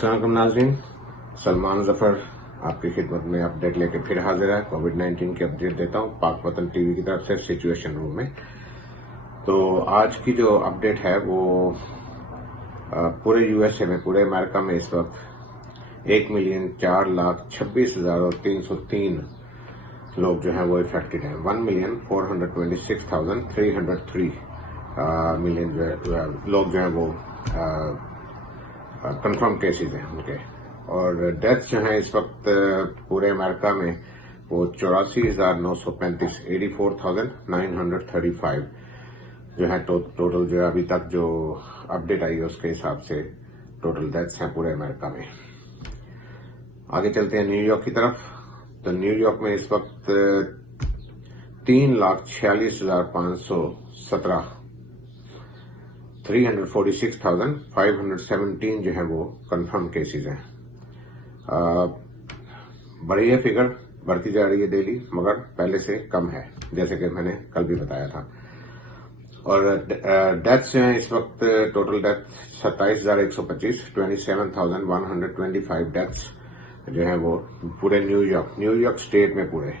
अस्सलाम वालेकुम नाज़रीन, सलमान जफर आपकी खिदमत में अपडेट लेके फिर हाजिर है। कोविड-19 की अपडेट देता हूँ पाक वतन टीवी की तरफ से सिचुएशन रूम में। तो आज की जो अपडेट है वो पूरे यूएसए में, पूरे अमेरिका में इस वक्त 1,04,26,303 लोग जो हैं वो इफेक्टेड हैं। 1,426,303 मिलियन लोग जो हैं वो कंफर्म केसेज हैं उनके। और डेथ्स जो हैं इस वक्त पूरे अमेरिका में वो 84,935 84,935 जो है टोटल जो अभी तक जो अपडेट आई है उसके हिसाब से टोटल डेथ्स हैं पूरे अमेरिका में। आगे चलते हैं न्यूयॉर्क की तरफ। तो न्यूयॉर्क में इस वक्त 3,46,517 346,517 जो है वो कंफर्म केसेस हैं। बड़ी है फिगर, बढ़ती जा रही है डेली, मगर पहले से कम है जैसे कि मैंने कल भी बताया था। और डेथ्स जो हैं इस वक्त टोटल डेथ 27,125 27,125 डेथ्स जो है वो पूरे न्यूयॉर्क स्टेट में पूरे,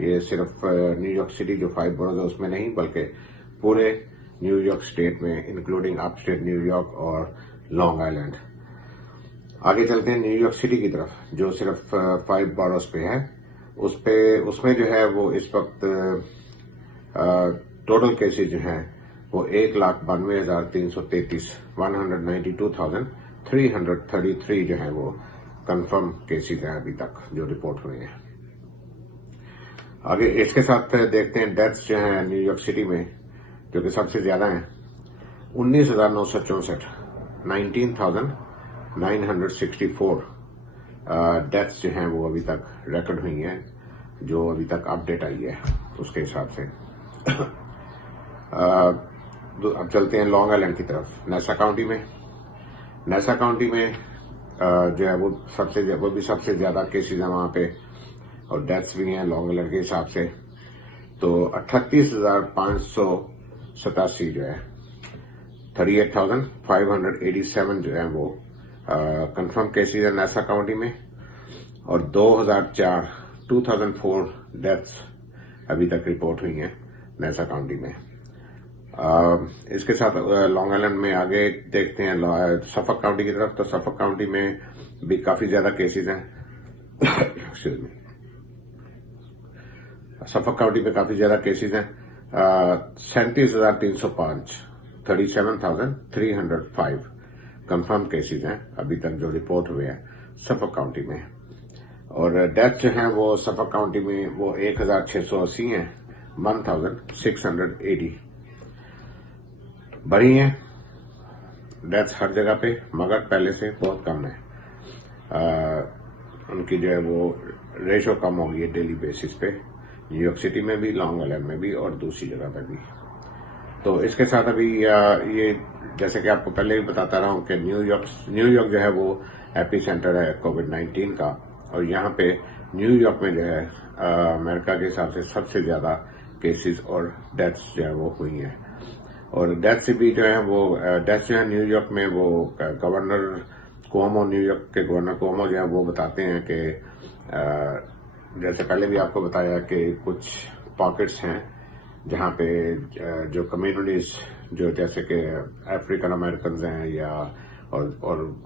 ये सिर्फ न्यूयॉर्क सिटी जो 5 बोरोज है उसमें नहीं बल्कि पूरे न्यूयॉर्क स्टेट में इंक्लूडिंग अपस्टेट न्यूयॉर्क और लॉन्ग आइलैंड। आगे चलते हैं न्यूयॉर्क सिटी की तरफ जो सिर्फ 5 बोरोज पे है। उसमें जो है वो इस वक्त टोटल केसेज जो हैं वो 1,92,333 192,333 जो है वो कंफर्म केसेज हैं अभी तक जो रिपोर्ट हुए हैं। आगे इसके साथ देखते हैं डेथ्स जो हैं न्यूयॉर्क सिटी में जो कि सबसे ज्यादा हैं 19,964 19,964 डेथ्स जो हैं वो अभी तक रिकॉर्ड हुई हैं जो अभी तक अपडेट आई है उसके हिसाब से। अब चलते हैं लॉन्ग आइलैंड की तरफ। नेसा काउंटी में जो है वो भी सबसे ज्यादा केसेज हैं वहां पे और डेथ्स भी हैं लॉन्ग आइलैंड के हिसाब से। तो 38,587 जो है 38,587 जो है वो कंफर्म केसेज है नेसा काउंटी में। और 2004 डेथ्स अभी तक रिपोर्ट हुई हैं नेसा काउंटी में। इसके साथ लॉन्ग आइलैंड में आगे देखते हैं सफक काउंटी की तरफ। तो सफक काउंटी में भी काफी ज्यादा केसेज हैं सफक काउंटी में काफी ज्यादा केसेज हैं 37,305 37,305 कंफर्म केसेज हैं अभी तक जो रिपोर्ट हुए हैं सफक काउंटी में। और डेथ जो है वो सफक काउंटी में वो 1,680 हैं 1,680 बढ़ी हैं डेथ्स हर जगह पे, मगर पहले से बहुत कम है। उनकी जो है वो रेशो कम हो गई है डेली बेसिस पे, न्यूयॉर्क सिटी में भी, लॉन्ग आइलैंड में भी और दूसरी जगह पे भी। तो इसके साथ अभी ये जैसे कि आपको पहले भी बताता रहा हूं कि न्यूयॉर्क जो है वो एपी सेंटर है कोविड-19 का। और यहाँ पे न्यूयॉर्क में जो है अमेरिका के हिसाब से सबसे ज्यादा केसेस और डेथ्स जो है वो हुई हैं। और डेथ्स भी जो है वो डेथ्स जो है न्यूयॉर्क में वो न्यूयॉर्क के गवर्नर कुओमो जो है वो बताते हैं कि जैसे पहले भी आपको बताया कि कुछ पॉकेट्स हैं जहां पे जो कम्युनिटीज जो जैसे कि अफ्रीकन अमेरिकन हैं या और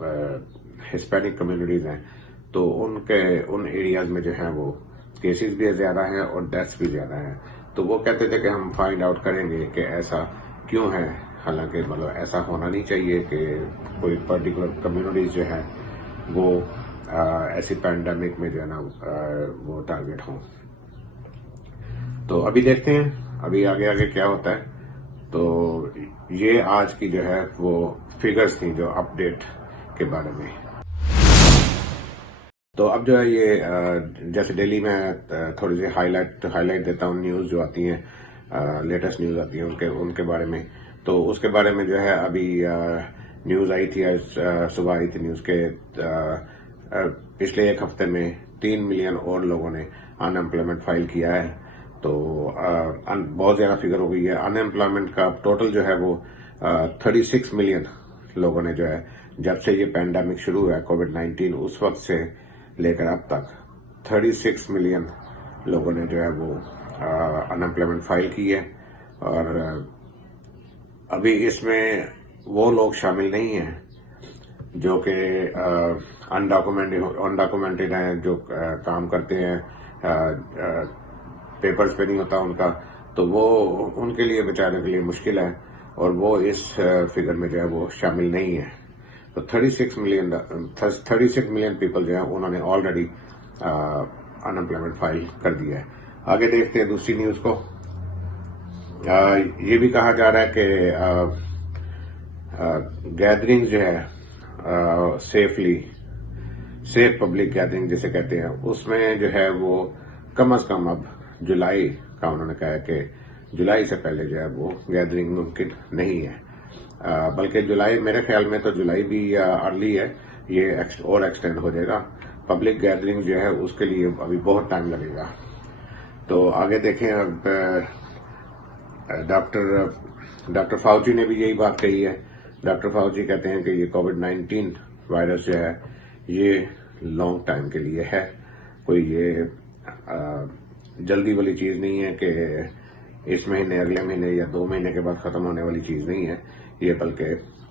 हिस्पैनिक कम्युनिटीज हैं, तो उन एरियाज में जो है वो केसेस भी ज्यादा हैं और डेथ्स भी ज्यादा हैं। तो वो कहते थे कि हम फाइंड आउट करेंगे कि ऐसा क्यों है, हालांकि मतलब ऐसा होना नहीं चाहिए कि कोई पर्टिकुलर कम्युनिटीज जो है वो ऐसी पैंडेमिक में जो है ना वो टारगेट हों। तो अभी देखते हैं अभी आगे क्या होता है। तो ये आज की जो है वो फिगर्स थी जो अपडेट के बारे में। तो अब जो है ये जैसे डेली में थोड़ी सी हाईलाइट देता हूँ न्यूज जो आती हैं, लेटेस्ट न्यूज आती है उनके बारे में। तो उसके बारे में जो है अभी न्यूज आई थी, आज सुबह आई थी न्यूज के पिछले एक हफ्ते में 3 मिलियन और लोगों ने अनएम्प्लॉयमेंट फाइल किया है। तो बहुत ज्यादा फिगर हो गई है। अनएम्प्लॉयमेंट का टोटल जो है वो 36 मिलियन लोगों ने जो है, जब से ये पैंडेमिक शुरू हुआ है कोविड-19, उस वक्त से लेकर अब तक 36 मिलियन लोगों ने जो है वो अनएम्प्लॉयमेंट फाइल की है। और अभी इसमें वो लोग शामिल नहीं हैं जो कि अनडॉक्यूमेंटेड हैं, जो काम करते हैं, पेपर्स पे नहीं होता उनका, तो वो उनके लिए बेचारे के लिए मुश्किल है, और वो इस फिगर में जो है वो शामिल नहीं है। तो 36 मिलियन पीपल जो है उन्होंने ऑलरेडी अनएम्प्लॉयमेंट फाइल कर दिया है। आगे देखते हैं दूसरी न्यूज को। ये भी कहा जा रहा है कि गैदरिंग जो है सेफ पब्लिक गैदरिंग जिसे कहते हैं, उसमें जो है वो कम से कम अब जुलाई का उन्होंने कहा है कि जुलाई से पहले जो है वो गैदरिंग मुमकिन नहीं है। बल्कि जुलाई, मेरे ख्याल में तो जुलाई भी अर्ली है, ये और एक्सटेंड हो जाएगा। पब्लिक गैदरिंग जो है उसके लिए अभी बहुत टाइम लगेगा। तो आगे देखें। अब डॉक्टर फाउची ने भी यही बात कही है। डॉक्टर फाउची कहते हैं कि ये कोविड-19 वायरस जो है ये लॉन्ग टाइम के लिए है, कोई ये जल्दी वाली चीज नहीं है कि इस महीने, अगले महीने या 2 महीने के बाद खत्म होने वाली चीज नहीं है ये, बल्कि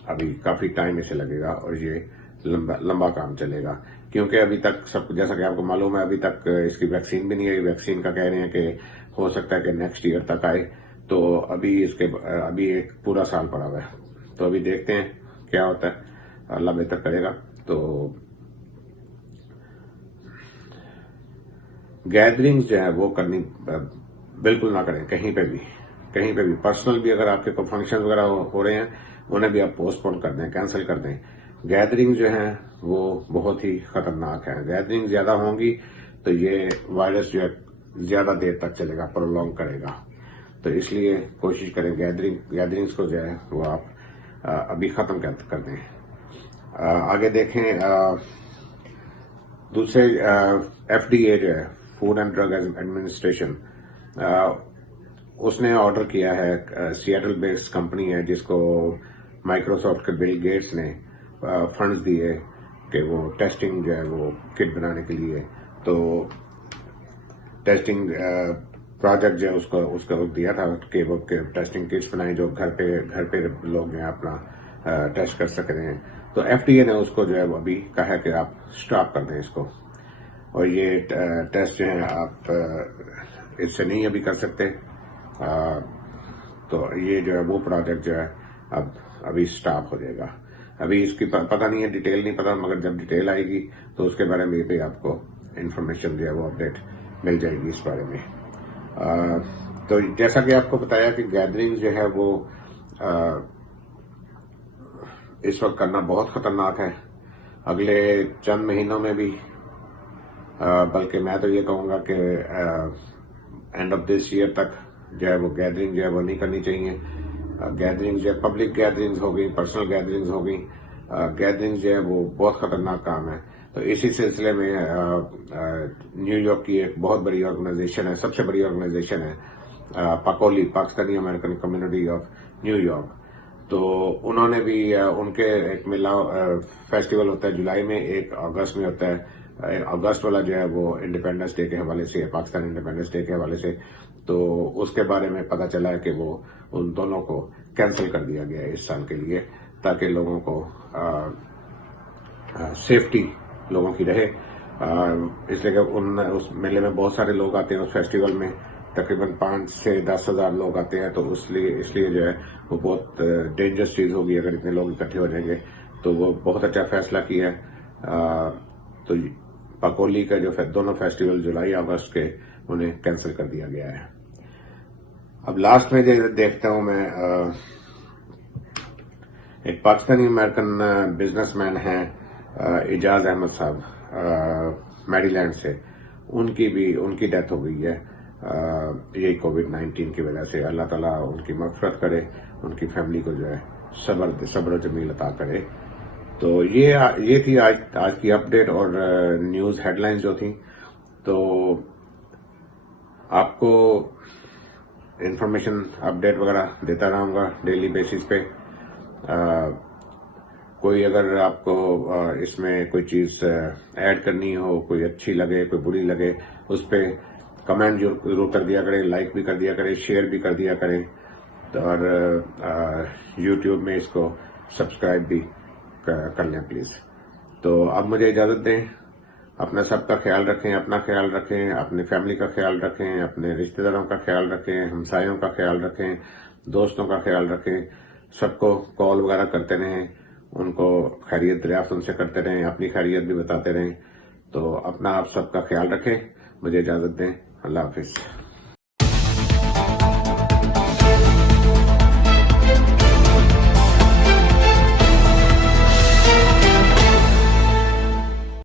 अभी काफी टाइम इसे लगेगा और ये लंबा काम चलेगा। क्योंकि अभी तक सब, जैसा कि आपको मालूम है, अभी तक इसकी वैक्सीन भी नहीं आई। वैक्सीन का कह रहे हैं कि हो सकता है कि नेक्स्ट ईयर तक आए। तो अभी एक पूरा साल पड़ा हुआ है, तो अभी देखते हैं क्या होता है, अल्लाह बेहतर करेगा। तो गैदरिंग्स जो है वो करनी बिल्कुल ना करें, कहीं पे भी। पर्सनल भी अगर आपके कोई फंक्शन वगैरह हो रहे हैं, उन्हें भी आप पोस्टपोन कर दें, कैंसिल कर दें। गैदरिंग जो है वो बहुत ही खतरनाक है। गैदरिंग ज्यादा होंगी तो ये वायरस जो है ज्यादा देर तक चलेगा, प्रोलॉन्ग करेगा। तो इसलिए कोशिश करें गैदरिंग्स को जो है वो आप अभी खत्म कर दें। आगे देखें। दूसरे FDA जो है, फूड एंड ड्रग एडमिनिस्ट्रेशन, उसने ऑर्डर किया है, सिएटल बेस्ड कंपनी है जिसको माइक्रोसॉफ्ट के बिल गेट्स ने फंड्स दिए कि वो टेस्टिंग जो है वो किट बनाने के लिए, तो टेस्टिंग प्रोजेक्ट जो है उसको दिया था कि वो टेस्टिंग किट्स बनाए जो घर पे लोग जो है अपना टेस्ट कर सकते हैं। तो FDA ने उसको जो है वो अभी कहा है कि आप स्टॉप कर दें इसको, और ये टेस्ट जो है आप इससे नहीं अभी कर सकते। तो ये जो है वो प्रोजेक्ट जो है अब अभी स्टॉप हो जाएगा। अभी इसकी पता नहीं है, डिटेल नहीं पता, मगर जब डिटेल आएगी तो उसके बारे में भी आपको इंफॉर्मेशन जो है वो अपडेट मिल जाएगी इस बारे में। तो जैसा कि आपको बताया कि गैदरिंग जो है वो इस वक्त करना बहुत खतरनाक है। अगले चंद महीनों में भी, बल्कि मैं तो ये कहूंगा कि एंड ऑफ दिस ईयर तक जो है वो गैदरिंग जो है वो नहीं करनी चाहिए। गैदरिंग जो है, पब्लिक गैदरिंग्स हो गई, पर्सनल गैदरिंग्स हो गई, गैदरिंग्स जो है वो बहुत खतरनाक काम है। तो इसी सिलसिले में न्यूयॉर्क की एक बहुत बड़ी ऑर्गेनाइजेशन है, सबसे बड़ी ऑर्गेनाइजेशन है पाकोली, Pakistani American community of New York. तो उन्होंने भी उनके एक मिला फेस्टिवल होता है जुलाई में, एक अगस्त में होता है। अगस्त वाला जो है वो इंडिपेंडेंस डे के हवाले से, पाकिस्तान इंडिपेंडेंस डे के हवाले से, तो उसके बारे में पता चला है कि वो उन दोनों को कैंसिल कर दिया गया है इस साल के लिए, ताकि लोगों को सेफ्टी लोगों की रहे। इसलिए कि उस मेले में बहुत सारे लोग आते हैं, उस फेस्टिवल में तकरीबन 5 से 10 हजार लोग आते हैं। तो इसलिए जो है वो बहुत डेंजरस चीज होगी अगर इतने लोग इकट्ठे हो जाएंगे। तो वो बहुत अच्छा फैसला किया है। तो पाकोली का जो दोनों फेस्टिवल जुलाई अगस्त के, उन्हें कैंसिल कर दिया गया है। अब लास्ट में जो देखता हूं मैं, एक पाकिस्तानी अमेरिकन बिजनेसमैन है एजाज अहमद साहब, मैरीलैंड से, उनकी डेथ हो गई है यही कोविड-19 की वजह से। अल्लाह ताला उनकी मगफरत करे, उनकी फैमिली को जो है सब्र जमील अता करे। तो ये थी आज की अपडेट और न्यूज हेडलाइंस जो थी। तो आपको इंफॉर्मेशन अपडेट वगैरह देता रहूंगा डेली बेसिस पे। कोई अगर आपको इसमें कोई चीज़ ऐड करनी हो, कोई अच्छी लगे, कोई बुरी लगे, उस पर कमेंट जरूर कर दिया करें, लाइक भी कर दिया करें, शेयर भी कर दिया करें, और यूट्यूब में इसको सब्सक्राइब भी कर लें प्लीज़। तो अब मुझे इजाज़त दें। अपना सबका ख्याल रखें, अपना ख्याल रखें, अपनी फैमिली का ख्याल रखें, अपने रिश्तेदारों का ख्याल रखें, हमसायों का ख्याल रखें, दोस्तों का ख्याल रखें। सबको कॉल वगैरह करते रहें, उनको खैरियत दरियाफ्त उनसे करते रहें, अपनी खैरियत भी बताते रहें। तो अपना आप सबका ख्याल रखें। मुझे इजाज़त दें। अल्लाह हाफिज़।